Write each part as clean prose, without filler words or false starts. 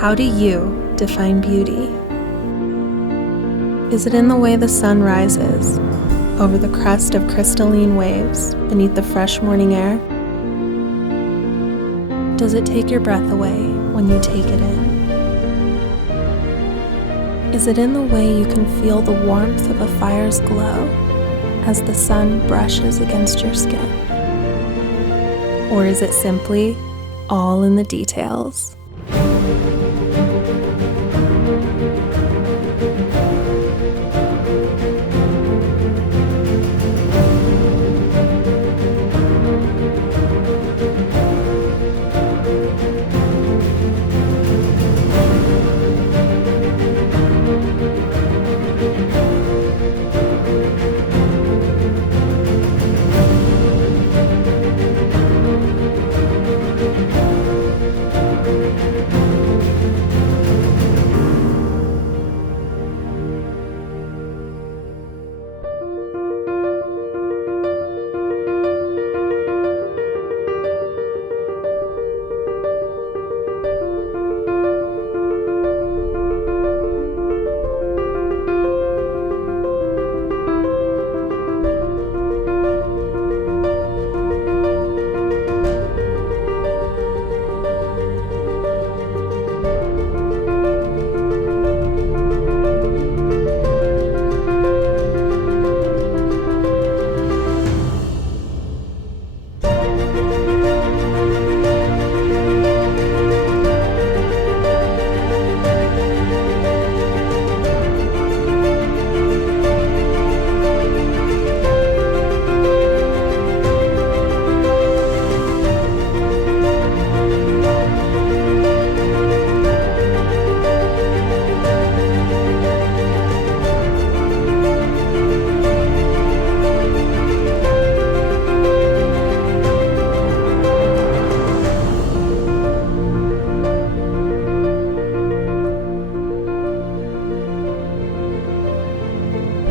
How do you define beauty? Is it in the way the sun rises over the crest of crystalline waves beneath the fresh morning air? Does it take your breath away when you take it in? Is it in the way you can feel the warmth of a fire's glow as the sun brushes against your skin? Or is it simply all in the details?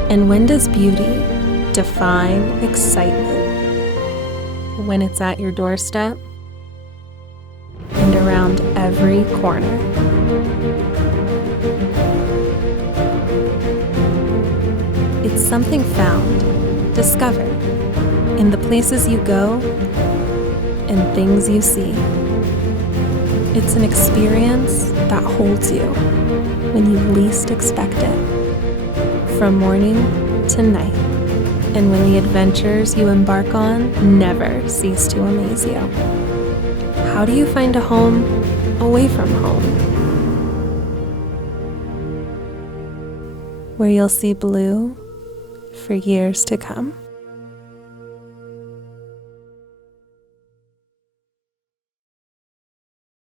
And when does beauty define excitement? When it's at your doorstep and around every corner. It's something found, discovered, in the places you go and things you see. It's an experience that holds you when you least expect it. From morning to night, and when the adventures you embark on never cease to amaze you. How do you find a home away from home? Where you'll see blue for years to come.